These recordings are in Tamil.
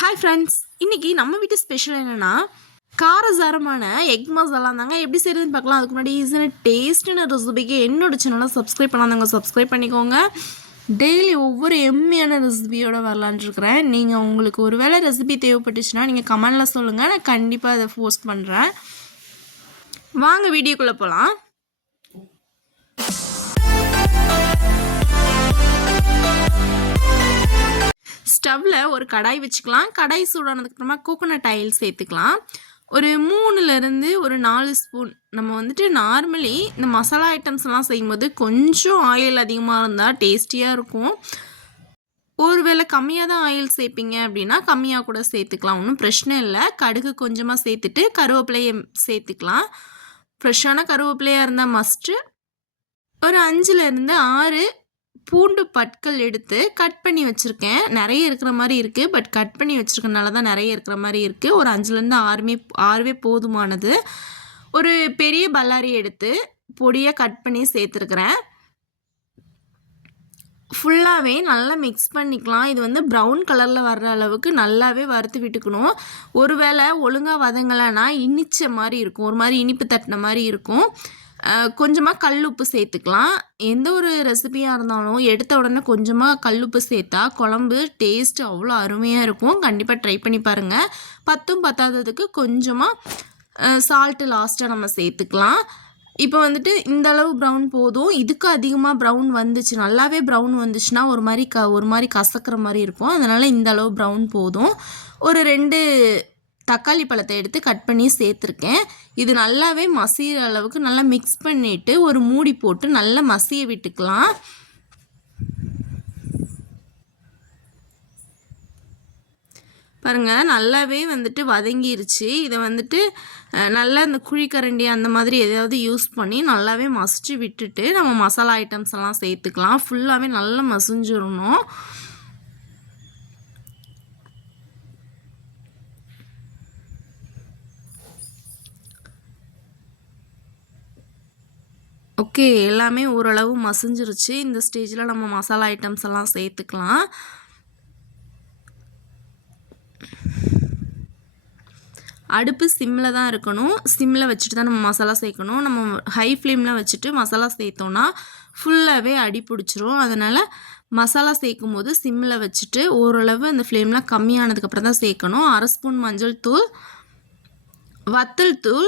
ஹாய் ஃப்ரெண்ட்ஸ், இன்றைக்கி நம்ம வீட்டு ஸ்பெஷல் என்னென்னா காரசாரமான எக் மசாலா தாங்க. எப்படி செய்கிறதுன்னு பார்க்கலாம். அதுக்கு முன்னாடி ஈஸியான டேஸ்ட்டுன்னு ரெசிபிக்கு என்னோட சேனலை சப்ஸ்கிரைப் பண்ணாதவங்க சப்ஸ்கிரைப் பண்ணிக்கோங்க. டெய்லி ஒவ்வொரு எம்மியான ரெசிபியோடு வரலான்னு இருக்கிறேன். நீங்கள் உங்களுக்கு ஒரு வேளை ரெசிபி தேவைப்பட்டுச்சுன்னா நீங்கள் கமெண்டில் சொல்லுங்கள், நான் கண்டிப்பாக அதை போஸ்ட் பண்ணுறேன். வாங்க வீடியோக்குள்ளே போகலாம். ஸ்டவ்வில் ஒரு கடாய் வச்சுக்கலாம். கடாய் சூடானதுக்கப்புறமா கோகோனட் ஆயில் சேர்த்துக்கலாம். ஒரு 3லேருந்து ஒரு 4 ஸ்பூன். நம்ம நார்மலி இந்த மசாலா ஐட்டம்ஸ்லாம் செய்யும்போது கொஞ்சம் ஆயில் அதிகமாக இருந்தால் டேஸ்டியாக இருக்கும். ஒருவேளை கம்மியாக தான் ஆயில் சேர்ப்பீங்க அப்படின்னா கம்மியாக கூட சேர்த்துக்கலாம், ஒன்றும் பிரச்சனை இல்லை. கடுகு கொஞ்சமாக சேர்த்துட்டு கருவேப்பிலையை சேர்த்துக்கலாம். ஃப்ரெஷ்ஷான கருவேப்பிலையாக இருந்தால் மஸ்ட்டு. ஒரு 5லேருந்து 6 பூண்டு பற்கள் எடுத்து கட் பண்ணி வச்சுருக்கேன். நிறைய இருக்கிற மாதிரி இருக்குது, பட் கட் பண்ணி வச்சுருக்கனால தான் நிறைய இருக்கிற மாதிரி இருக்குது. ஒரு 5லேருந்து 6வே போதுமானது. ஒரு பெரிய பல்லாரி எடுத்து பொடியாக கட் பண்ணி சேர்த்துருக்குறேன். ஃபுல்லாகவே நல்லா மிக்ஸ் பண்ணிக்கலாம். இது ப்ரௌன் கலரில் வர்ற அளவுக்கு நல்லாவே வறுத்து விட்டுக்கணும். ஒருவேளை ஒழுங்காக வதங்கலைன்னா இனிச்ச மாதிரி இருக்கும், ஒரு மாதிரி இனிப்பு தட்டின மாதிரி இருக்கும். கொஞ்சமாக கல்லுப்பு சேர்த்துக்கலாம். எந்த ஒரு ரெசிபியாக இருந்தாலும் எடுத்த உடனே கொஞ்சமாக கல்லுப்பு சேர்த்தா குழம்பு டேஸ்ட்டு அவ்வளோ அருமையாக இருக்கும். கண்டிப்பாக ட்ரை பண்ணி பாருங்கள். பத்தாததுக்கு கொஞ்சமாக சால்ட்டு லாஸ்ட்டாக நம்ம சேர்த்துக்கலாம். இப்போ இந்த அளவு ப்ரௌன் போதும். இதுக்கு அதிகமாக ப்ரௌன் வந்துச்சு, நல்லாவே ப்ரௌன் வந்துச்சுன்னா ஒரு மாதிரி கசக்கிற மாதிரி இருக்கும். அதனால் இந்த அளவு ப்ரௌன் போதும். ஒரு 2 தக்காளி பழத்தை எடுத்து கட் பண்ணி சேர்த்துருக்கேன். இது நல்லாவே மசிகிற அளவுக்கு நல்லா மிக்ஸ் பண்ணிவிட்டு ஒரு மூடி போட்டு நல்லா மசிய விட்டுக்கலாம். பாருங்கள், நல்லாவே வதங்கிருச்சு. இதை நல்லா இந்த குழிக்கரண்டி அந்த மாதிரி எதாவது யூஸ் பண்ணி நல்லாவே மசிச்சு விட்டுட்டு நம்ம மசாலா ஐட்டம்ஸ் எல்லாம் சேர்த்துக்கலாம். ஃபுல்லாகவே நல்லா மசிஞ்சிடணும். ஓகே, எல்லாமே ஓரளவு மசிஞ்சிருச்சு. இந்த ஸ்டேஜில் நம்ம மசாலா ஐட்டம்ஸ் எல்லாம் சேர்த்துக்கலாம். அடுப்பு சிம்மில் தான் இருக்கணும். சிம்மில் வச்சுட்டு தான் நம்ம மசாலா சேர்க்கணும். நம்ம ஹை ஃப்ளேமில் வச்சுட்டு மசாலா சேர்த்தோன்னா ஃபுல்லாகவே அடி பிடிச்சிரும். அதனால் மசாலா சேர்க்கும் போது சிம்மில் வச்சுட்டு ஓரளவு அந்த ஃப்ளேம்லாம் கம்மியானதுக்கப்புறம் தான் சேர்க்கணும். 1/2 ஸ்பூன் மஞ்சள் தூள், வத்தல் தூள்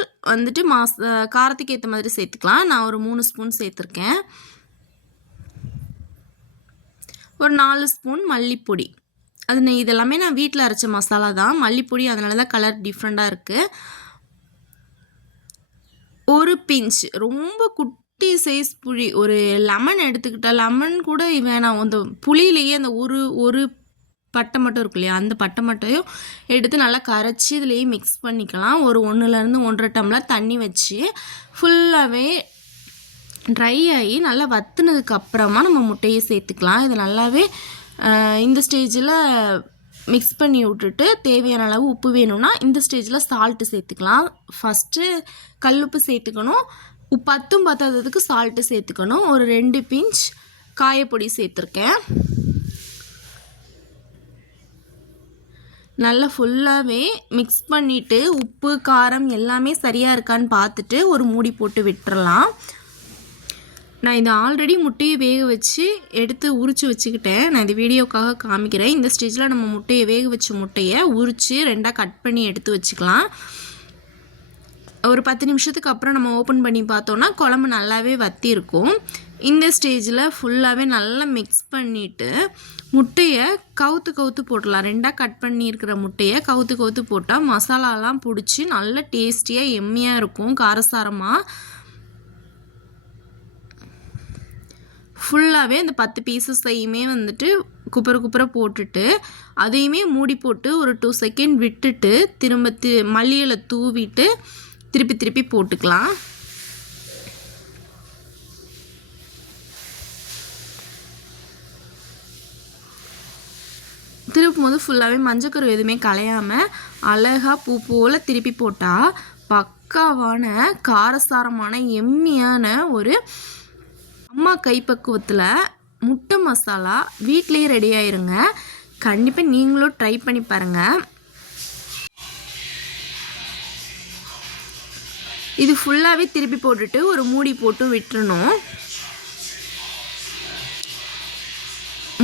காரத்துக்கு ஏற்ற மாதிரி சேர்த்துக்கலாம். நான் ஒரு 3 ஸ்பூன் சேர்த்துருக்கேன். ஒரு 4 ஸ்பூன் மல்லிப்பொடி. இதெல்லாமே நான் வீட்டில் அரைச்ச மசாலா தான். மல்லிப்பொடி அதனால தான் கலர் டிஃப்ரெண்ட்டாக இருக்குது. ஒரு பிஞ்ச், ரொம்ப குட்டி சைஸ் புளி, ஒரு லெமன் எடுத்துக்கிட்டால், லெமன் கூட வேணாம், அந்த புளியிலேயே அந்த ஒரு பட்டை மட்டும் இருக்கு இல்லையா, அந்த பட்டை மட்டும் எடுத்து நல்லா கரைச்சி இதுலேயே மிக்ஸ் பண்ணிக்கலாம். ஒரு 1லேருந்து 1.5 டம்ளர் தண்ணி வச்சு ஃபுல்லாகவே ட்ரை ஆகி நல்லா வற்றுனதுக்கப்புறமா நம்ம முட்டையை சேர்த்துக்கலாம். இது நல்லாவே இந்த ஸ்டேஜில் மிக்ஸ் பண்ணி விட்டுட்டு தேவையான அளவு உப்பு வேணும்னா இந்த ஸ்டேஜில் சால்ட்டு சேர்த்துக்கலாம். ஃபஸ்ட்டு கல்லுப்பு சேர்த்துக்கணும். பத்தாததுக்கு சால்ட்டு சேர்த்துக்கணும். ஒரு 2 பிஞ்ச் காயப்பொடி சேர்த்துருக்கேன். நல்லா ஃபுல்லாகவே மிக்ஸ் பண்ணிவிட்டு உப்பு காரம் எல்லாமே சரியாக இருக்கான்னு பார்த்துட்டு ஒரு மூடி போட்டு விட்டுறலாம். நான் இது ஆல்ரெடி முட்டையை வேக வச்சு எடுத்து உரித்து வச்சுக்கிட்டேன். நான் இது வீடியோக்காக காமிக்கிறேன். இந்த ஸ்டேஜில் நம்ம முட்டையை வேக வச்ச முட்டையை உரித்து 2ஆக கட் பண்ணி எடுத்து வச்சுக்கலாம். ஒரு 10 நிமிஷத்துக்கு அப்புறம் நம்ம ஓப்பன் பண்ணி பார்த்தோன்னா குழம்பு நல்லாவே வற்றி இருக்கும். இந்த ஸ்டேஜில் ஃபுல்லாகவே நல்லா மிக்ஸ் பண்ணிவிட்டு முட்டையை கவுத்து போடலாம். 2ஆக கட் பண்ணியிருக்கிற முட்டையை கவுத்து போட்டால் மசாலாலாம் பிடிச்சி நல்ல டேஸ்டியாக எம்மியாக இருக்கும். காரசாரமாக ஃபுல்லாகவே அந்த 10 பீசஸையுமே குப்புற போட்டுட்டு அதையுமே மூடி போட்டு ஒரு 2 செகண்ட் விட்டுட்டு திரும்ப மல்லியில தூவிட்டு திருப்பி போட்டுக்கலாம். திருப்பும் போது ஃபுல்லாகவே மஞ்சக்கரு எதுவுமே கலையாமல் அழகாக பூ போல் திருப்பி போட்டால் பக்காவான காரசாரமான எம்மியான ஒரு அம்மா கைப்பக்குவத்தில் முட்டை மசாலா வீட்டிலேயே ரெடி ஆயிருங்க. கண்டிப்பாக நீங்களும் ட்ரை பண்ணி பாருங்கள். இது ஃபுல்லாகவே திருப்பி போட்டுட்டு ஒரு மூடி போட்டு விட்டுறணும்.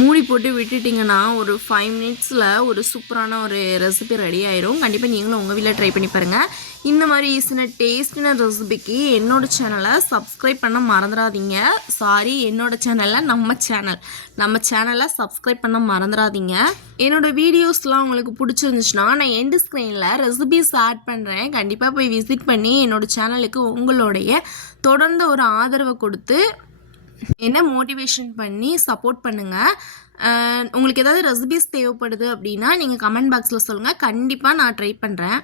மூடி போட்டு விட்டுட்டிங்கன்னா ஒரு 5 மினிட்ஸில் ஒரு சூப்பரான ஒரு ரெசிபி ரெடி ஆயிரும். கண்டிப்பாக நீங்களும் உங்கள் வீட்டில் ட்ரை பண்ணி பாருங்கள். இந்த மாதிரி ஈஸியான டேஸ்டின ரெசிபிக்கு என்னோடய சேனலை சப்ஸ்கிரைப் பண்ண மறந்துடாதீங்க. என்னோடய சேனலில் நம்ம சேனலை சப்ஸ்கிரைப் பண்ண மறந்துடாதீங்க. என்னோடய வீடியோஸ்லாம் உங்களுக்கு பிடிச்சிருந்துச்சுன்னா நான் எண்டு ஸ்க்ரீனில் ரெசிபிஸ் ஆட் பண்ணுறேன். கண்டிப்பாக போய் விசிட் பண்ணி என்னோடய சேனலுக்கு உங்களுடைய தொடர்ந்து ஒரு ஆதரவை கொடுத்து என்ன மோட்டிவேஷன் பண்ணி சப்போர்ட் பண்ணுங்கள். உங்களுக்கு ஏதாவது ரெசிபிஸ் தேவைப்படுது அப்படின்னா நீங்கள் கமெண்ட் பாக்ஸில் சொல்லுங்கள். கண்டிப்பாக நான் ட்ரை பண்ணுறேன்.